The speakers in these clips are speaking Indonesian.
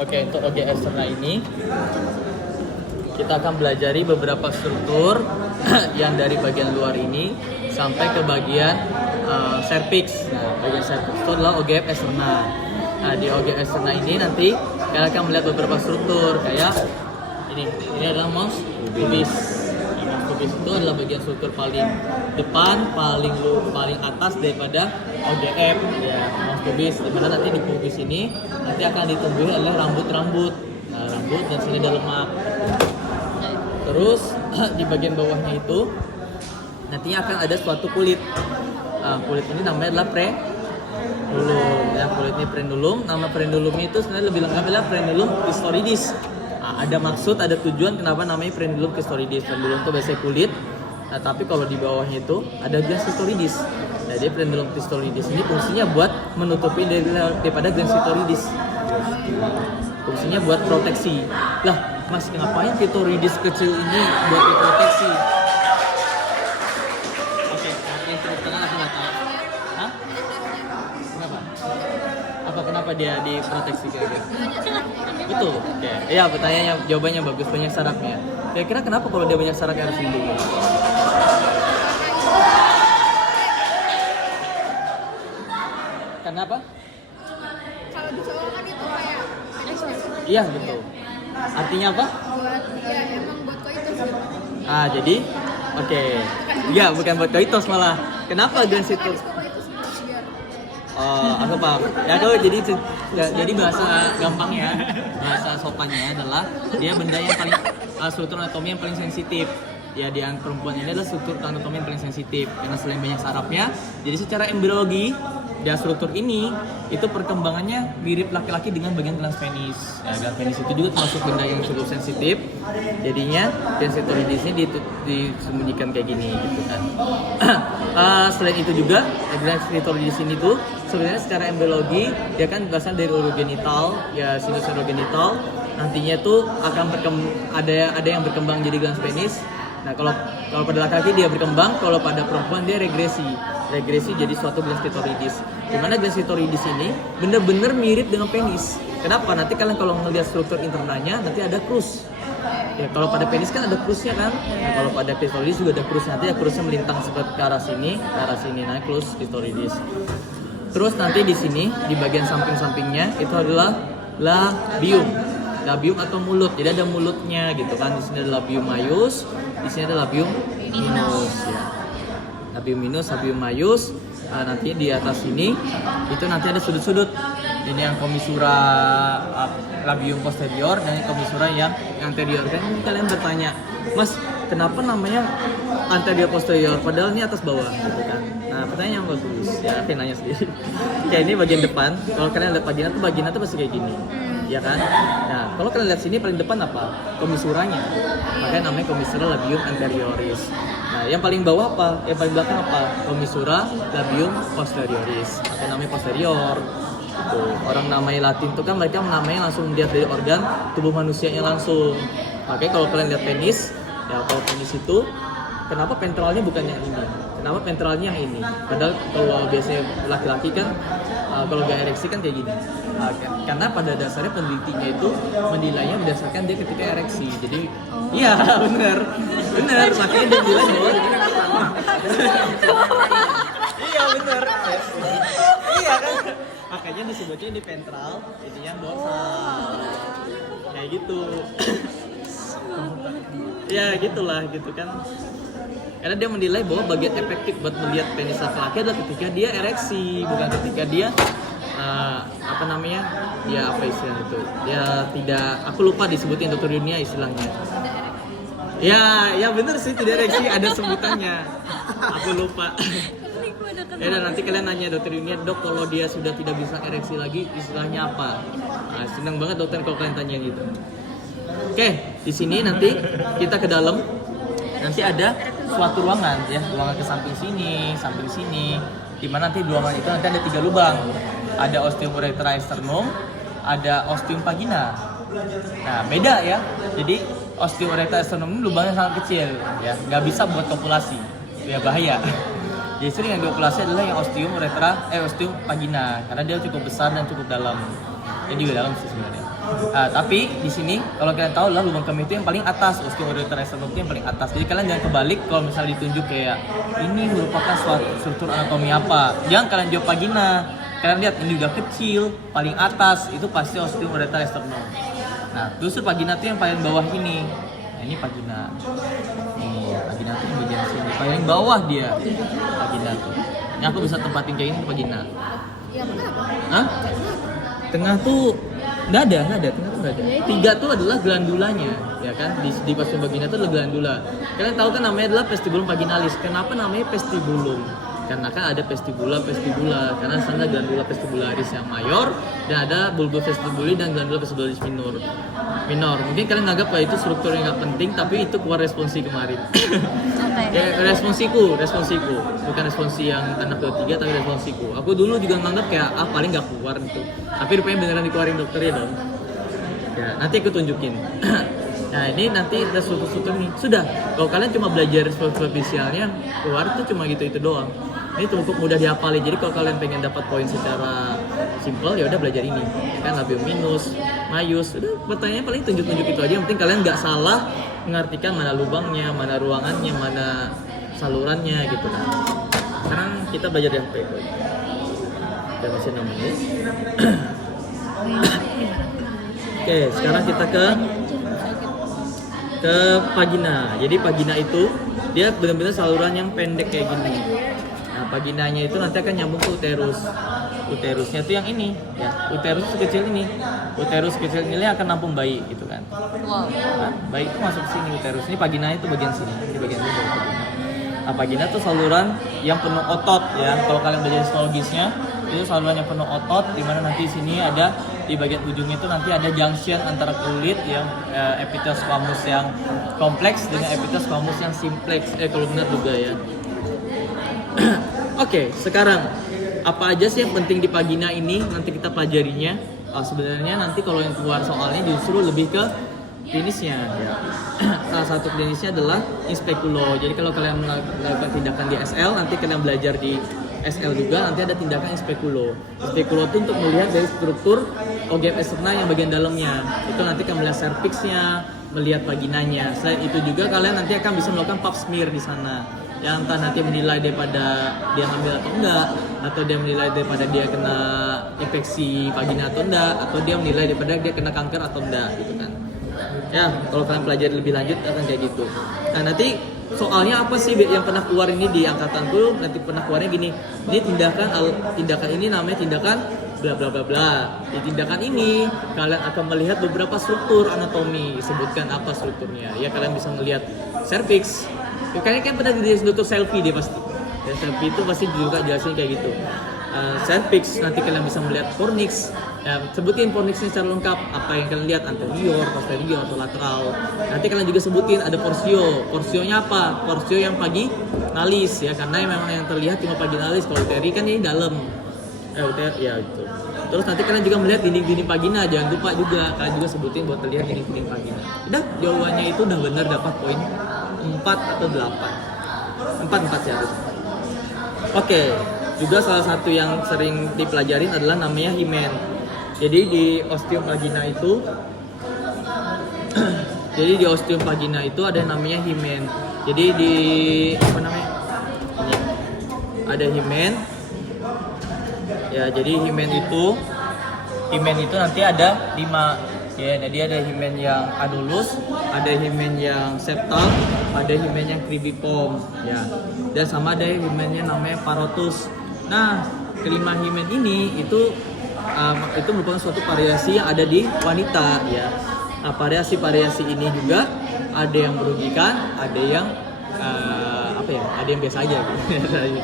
Oke, untuk OG eksterna ini kita akan belajari beberapa struktur yang dari bagian luar ini sampai ke bagian cervix. Nah, bagian cervix itu adalah OGF eksterna. Nah, di OGF eksterna ini nanti kita akan melihat beberapa struktur kayak ini. Ini adalah mons pubis. Nah, mons pubis itu adalah bagian struktur paling depan, paling atas daripada OGF ya, mons pubis. Dimana nanti di pubis ini nanti akan ditumbuhi oleh rambut-rambut. Nah, rambut dan sini ada lemak. Terus di bagian bawahnya itu nantinya akan ada suatu kulit. Nah, kulit ini namanya adalah frenulum. Ya, kulit ini frenulum. Nama frenulumnya itu sebenarnya lebih lengkap adalah frenulum clistoridis. Nah, ada maksud, ada tujuan kenapa namanya frenulum clistoridis. Frenulum itu biasanya kulit. Nah, tapi kalau di bawahnya itu ada glans clistoridis. Jadi frenulum clistoridis ini fungsinya buat menutupi daripada glans clitoridis. Fungsinya buat proteksi. Lah, Mas, ngapain clitoridis kecil ini buat diproteksi? Oke, yang tengah aku nggak tahu. Hah? Kenapa? Kenapa dia diproteksi kayak gitu? Betul. Oke. Iya, pertanyaannya, jawabannya bagus, banyak sarafnya. Kira-kira kenapa kalau dia banyak saraf harus dilindungi? Kenapa? Kalau di cowok kan itu kayak Iya, betul. Artinya apa? emang buat koitus gitu. Jadi oke. Iya, bukan buat koitus malah. Kenapa glans itu? Koitus biar Aku paham. Ya, jadi bahasa gampangnya, bahasa sopannya adalah dia benda yang paling struktur anatomi yang paling sensitif. Ya, di perempuan ini adalah struktur anatomi yang paling sensitif karena selain banyak sarafnya. Jadi secara embriologi dan struktur ini itu perkembangannya mirip laki-laki dengan bagian glans penis. Ya, glans penis itu juga termasuk benda yang cukup sensitif. Jadinya glans clitoridis ini disembunyikan kayak gini gitu kan. Selain itu juga glans clitoridis ini tuh sebenarnya secara embriologi dia kan berasal dari urogenital, ya sinus urogenital. Nantinya tuh akan ada yang berkembang jadi glans penis. Nah, kalau pada laki-laki dia berkembang, kalau pada perempuan dia regresi jadi suatu glans clitoridis. Dimana glans clitoridis ini benar-benar mirip dengan penis. Kenapa? Nanti kalian kalau ngelihat struktur internalnya nanti ada krus. Ya, kalau pada penis kan ada krusnya kan. Nah, kalau pada clitoridis juga ada krus. Nanti ya krusnya melintang seperti ke arah sini, nah krus clitoridis. Terus nanti di sini di bagian samping-sampingnya itu adalah labium atau mulut. Jadi ada mulutnya gitu kan. Di sini ada labium majus, di sini ada labium minus ya. Labium minus, labium majus. Nanti di atas sini itu nanti ada sudut-sudut. Ini yang komisura labium posterior dan komisura yang anterior. Kan kalian bertanya, "Mas, kenapa namanya anterior posterior padahal ini atas bawah?" gitu kan. Nah, pertanyaan yang bagus. Ya, aku nanya sendiri. Kayak ini bagian depan. Kalau kalian lihat vagina tuh pasti kayak gini. Ya kan? Nah, kalau kalian lihat sini paling depan apa? Komisuranya. Makanya namanya komisura labium anterioris. Nah, yang paling bawah apa? Yang paling belakang apa? Komisura labium posterioris. Atau namanya posterior. Gitu. Orang namanya Latin itu kan mereka namanya langsung lihat dari organ tubuh manusianya langsung. Makanya kalau kalian lihat penis, ya kalau penis itu kenapa ventralnya bukan yang ini? Kenapa ventralnya yang ini? Padahal kalau biasanya laki-laki kan kalau gak ereksi kan kayak gini. Karena pada dasarnya penelitinya itu menilainya berdasarkan dia ketika ereksi. Jadi iya benar makanya dia bilang bahwa iya benar. Iya kan? Makanya disebutnya di ventral, ini yang dorsal. Kayak gitu. Ya gitulah gitu kan. Karena dia menilai bahwa bagian efektif buat melihat penis laki-laki adalah ketika dia ereksi, bukan ketika dia dia apa istilah itu? Dia tidak, aku lupa disebutin dokter dunia istilahnya. Ya benar sih tidak ereksi, ada sebutannya. Aku lupa. Ya nanti kalian nanya dokter dunia, "Dok, kalau dia sudah tidak bisa ereksi lagi, istilahnya apa?" Nah, senang banget dokter kalau kalian tanya gitu. Oke, di sini nanti kita ke dalam. Nanti ada suatu ruangan ya, ruangan ke samping sini, di mana nanti di ruangan itu nanti ada 3 lubang. Ada ostium uretra externum, ada ostium vagina. Nah, beda ya. Jadi ostium uretra externum ini lubangnya sangat kecil ya, nggak bisa buat kopulasi. Ya bahaya. Jadi sering yang diopulasi adalah yang ostium vagina karena dia cukup besar dan cukup dalam. Ini juga dalam sih sebenarnya. Tapi di sini kalau kalian tahu lah lubang kemih itu yang paling atas, osteoureter sternum itu yang paling atas. Jadi kalian jangan kebalik kalau misalnya ditunjuk kayak ini merupakan suatu struktur anatomi apa. Jangan kalian jawab vagina. Kalian lihat ini udah kecil, paling atas itu pasti osteoureter sternum. Nah, justru vagina itu yang paling bawah ini. Nah, ini vagina. Nih, vagina itu yang bagian sini. Paling bawah dia vagina tuh. Ini aku bisa tempatin kayak ini vagina. Iya, kenapa? Hah? Tengah tuh nggak ada, tengah tuh nggak ada. 3 tuh adalah glandulanya, ya kan? Di kostum vagina itu adalah glandula. Kalian tahu kan namanya adalah vestibulum vaginalis. Kenapa namanya vestibulum? Karena kan ada vestibula, karena sana glandula vestibularis yang mayor dan ada bulbus vestibuli dan glandula vestibularis minor. Mungkin kalian nganggap kayak itu struktur yang nggak penting, tapi itu keluar responsi kemarin. Ya, responsiku, bukan responsi yang anak ketiga tapi responsiku. Aku dulu juga nganggap kayak paling nggak keluar itu, tapi rupanya beneran dikeluarin dokternya dong. Ya, nanti aku tunjukin. Nah, ini nanti ada struktur nih. Sudah, kalau kalian cuma belajar superficialnya, keluar itu cuma gitu doang. Ini cukup mudah dihafalin. Jadi kalau kalian pengen dapat poin secara simple, ya udah belajar ini. Kan labium minus, maius, udah pertanyaannya paling tunjuk-tunjuk itu aja. Yang penting kalian nggak salah mengartikan mana lubangnya, mana ruangannya, mana salurannya gitu kan. Sekarang kita belajar yang PK. Dan masih 6 menit. Oke, sekarang kita ke vagina. Jadi vagina itu dia benar-benar saluran yang pendek kayak gini. Nah, vaginanya itu nanti akan nyambung ke uterus. Uterusnya tuh yang ini, ya. Uterus sekecil ini. Uterus kecil ini akan nampung bayi gitu kan. Wow. Nah, bayi itu masuk ke sini uterus. Ini vaginanya itu bagian sini. Ini bagian ini baru vagina. Nah, vagina tuh saluran yang penuh otot ya. Kalau kalian belajar histologisnya, itu saluran yang penuh otot di mana nanti sini ada di bagian ujungnya itu nanti ada junction antara kulit yang epithel squamous yang kompleks dengan epithel squamous yang simplex. Kalau benar juga ya. Oke, sekarang apa aja sih yang penting di vagina ini nanti kita pelajarinya. Sebenarnya nanti kalau yang keluar soalnya justru lebih ke klinisnya ya. Salah satu klinisnya adalah inspekulo. Jadi kalau kalian melakukan tindakan di SL, nanti kalian belajar di SL juga, nanti ada tindakan inspekulo. Inspekulo itu untuk melihat dari struktur OGM eksterna yang bagian dalamnya. Itu nanti akan melihat cervixnya, melihat vaginanya. Selain itu juga kalian nanti akan bisa melakukan pap smear di sana. Yang entah nanti menilai daripada dia hamil atau enggak, atau dia menilai daripada dia kena infeksi vagina atau enggak, atau dia menilai daripada dia kena kanker atau enggak gitu kan. Ya, kalau kalian pelajari lebih lanjut akan kayak gitu. Nah, nanti soalnya apa sih yang pernah keluar ini di angkatanku, nanti pernah keluarnya gini. Ini tindakan ini namanya tindakan bla bla bla bla. Di tindakan ini kalian akan melihat beberapa struktur anatomi. Sebutkan apa strukturnya. Ya, kalian bisa melihat cervix. Kalian kan pernah di dokter selfie dia pasti. Ya, selfie itu pasti juga jelasin kayak gitu. Cervix, nanti kalian bisa melihat fornix. Ya, sebutin fornixnya secara lengkap, apa yang kalian lihat, anterior, posterior, atau lateral. Nanti kalian juga sebutin ada porsio. Porsionya apa? Porsio yang vaginalis ya, karena memang yang terlihat cuma vaginalis. Kalau uteri kan ini dalam. Ya itu. Terus nanti kalian juga melihat dinding-dinding vagina, jangan lupa juga kalian juga sebutin buat terlihat dinding-dinding vagina. Udah, jawabannya itu udah benar, dapat poin 4 atau 8. 4 ya harus. Oke. Juga salah satu yang sering dipelajarin adalah namanya himen. Jadi di ostium vagina itu ada yang namanya himen. Jadi di apa namanya? Ini. Ada himen. Ya, jadi himen itu nanti ada 5. Ya, jadi ada himen yang anulus, ada himen yang septal, ada himen yang cribriform, ya. Dan sama ada himennya namanya parotus. Nah, kelima himen ini itu merupakan suatu variasi yang ada di wanita ya. Nah, variasi ini juga ada yang merugikan, ada yang ada yang biasa aja gitu.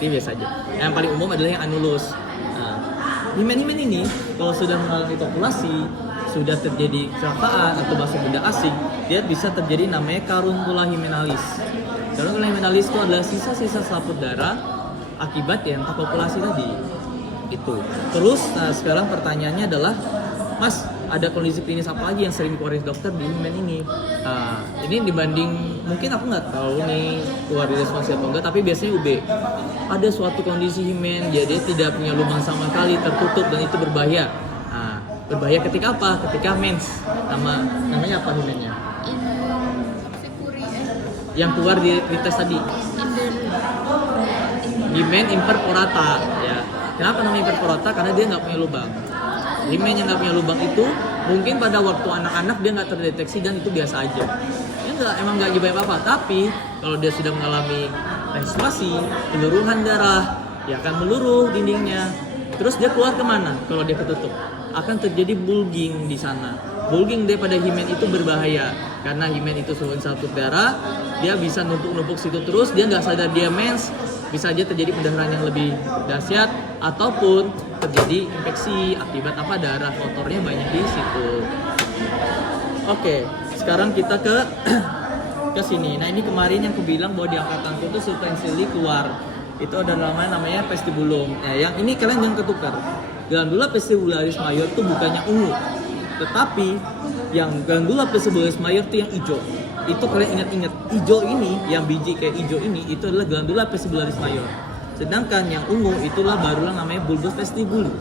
Ini biasa aja. Yang paling umum adalah yang anulus. Nah, himen-himen ini kalau sudah mengalami kopulasi, sudah terjadi kecelakaan atau bahasa benda asing, dia bisa terjadi namanya karunkula himenalis. Karunkula himenalis itu adalah sisa-sisa selaput darah akibat yang populasi tadi itu. Terus, nah sekarang pertanyaannya adalah, Mas, ada kondisi klinis apa lagi yang sering dikeluarin dokter di himen ini? Nah, ini dibanding, mungkin aku nggak tahu nih keluar di responsi atau enggak, tapi biasanya UB ada suatu kondisi himen, jadi tidak punya lubang sama sekali, tertutup dan itu berbahaya. Nah, Berbahaya ketika apa? Ketika mens. Namanya apa himennya? Puri Yang keluar di tes tadi. Himen imperforata ya. Kenapa namanya imperforata? Karena dia nggak punya lubang. Himen yang nggak punya lubang itu mungkin pada waktu anak-anak dia nggak terdeteksi dan itu biasa aja. Emang nggak nyebabin apa-apa. Tapi kalau dia sudah mengalami menstruasi, peluruhan darah, ya akan meluruh dindingnya. Terus dia keluar kemana? Kalau dia ketutup, akan terjadi bulging di sana. Bulging daripada himen itu berbahaya karena himen itu selain satu darah, dia bisa numpuk-numpuk situ terus. Dia nggak sadar dia mens, bisa aja terjadi pendarahan yang lebih dahsyat ataupun terjadi infeksi akibat apa darah kotornya banyak di situ. Oke, sekarang kita ke sini. Nah ini kemarin yang aku bilang bahwa di angkatanku itu substansially keluar. Itu ada namanya vestibulum. Yang ini kalian jangan ketukar. Glandula vestibularis major itu bukannya ungu, tetapi yang glandula vestibularis major itu yang hijau. Itu kalian ingat-ingat, hijau ini, yang biji kayak hijau ini, itu adalah glandula vestibularis major. Sedangkan yang ungu itulah barulah namanya bulbus vestibulum.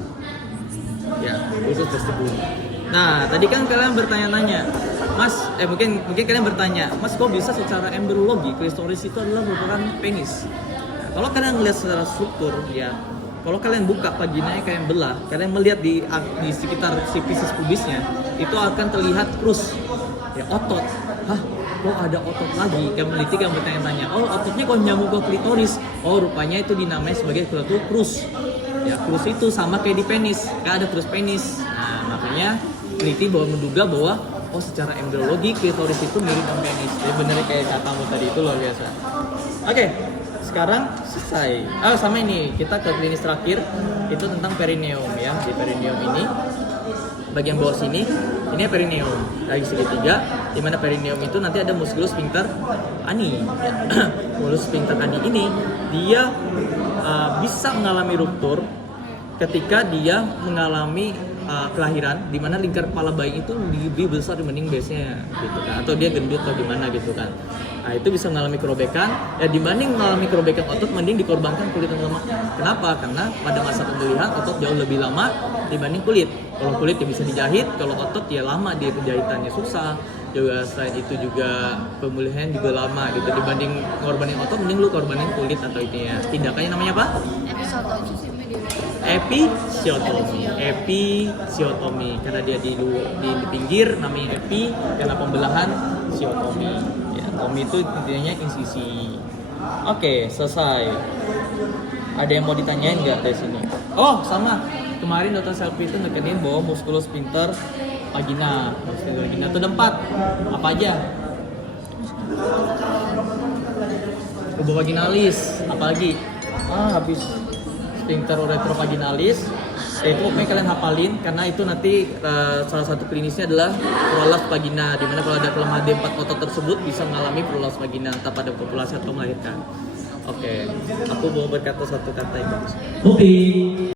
Ya, bulbus vestibulum. Nah, tadi kan kalian bertanya-tanya, Mas, mungkin kalian bertanya, Mas kok bisa secara embriologi klistoris itu adalah merupakan penis? Nah, kalau kalian melihat secara struktur, ya, kalau kalian buka vaginanya kalian belah, kalian melihat di sekitar sifisis pubisnya, itu akan terlihat krus, ya otot. Hah, kok ada otot lagi? Kalian meneliti, kalian bertanya-tanya, oh ototnya kok nyambung ke klitoris? Oh rupanya itu dinamai sebagai suatu krus. Ya krus itu sama kayak di penis, kayak ada krus penis. Nah makanya peneliti menduga bahwa oh secara embriologi klitoris itu mirip dengan penis. Jadi bener kayak katamu tadi itu luar biasa. Oke, sekarang selesai. Sama ini kita ke klinis terakhir itu tentang perineum ya. Di perineum ini bagian bawah sini ini perineum dari segitiga, di mana perineum itu nanti ada musculus sphincter ani. Musculus sphincter ani ini dia bisa mengalami ruptur ketika dia mengalami kelahiran, di mana lingkar kepala bayi itu lebih besar dibanding base-nya gitu kan, atau dia gendut atau gimana gitu kan. Nah itu bisa mengalami kerobekan, ya dibanding mengalami kerobekan otot mending dikorbankan kulit dan lemak. Kenapa? Karena pada masa pemulihan otot jauh lebih lama dibanding kulit. Kalau kulit ya bisa dijahit, kalau otot ya lama, dia penjahitannya susah. Juga selain itu juga pemulihan juga lama gitu, dibanding korbanin otot mending lu korbanin kulit atau itu ya. Tindakannya namanya apa? Episiotomi karena dia di pinggir namanya epi, karena pembelahan siotomi ya, tomi itu intinya insisi. Oke, selesai. Ada yang mau ditanyain nggak dari sini? Oh sama, kemarin dokter Selvi itu nekenin bahwa musculus sphincter vagina itu ada 4. Apa aja? Tubuh vaginalis, apalagi? Habis sphincter uretrovaginalis. Itu pokoknya kalian hafalin karena itu nanti salah satu klinisnya adalah prolaps vagina, di mana kalau ada kelemahan D4 otot tersebut bisa mengalami prolaps vagina entah pada populasi atau melahirkan. Oke, aku mau berkata satu kata yang bagus.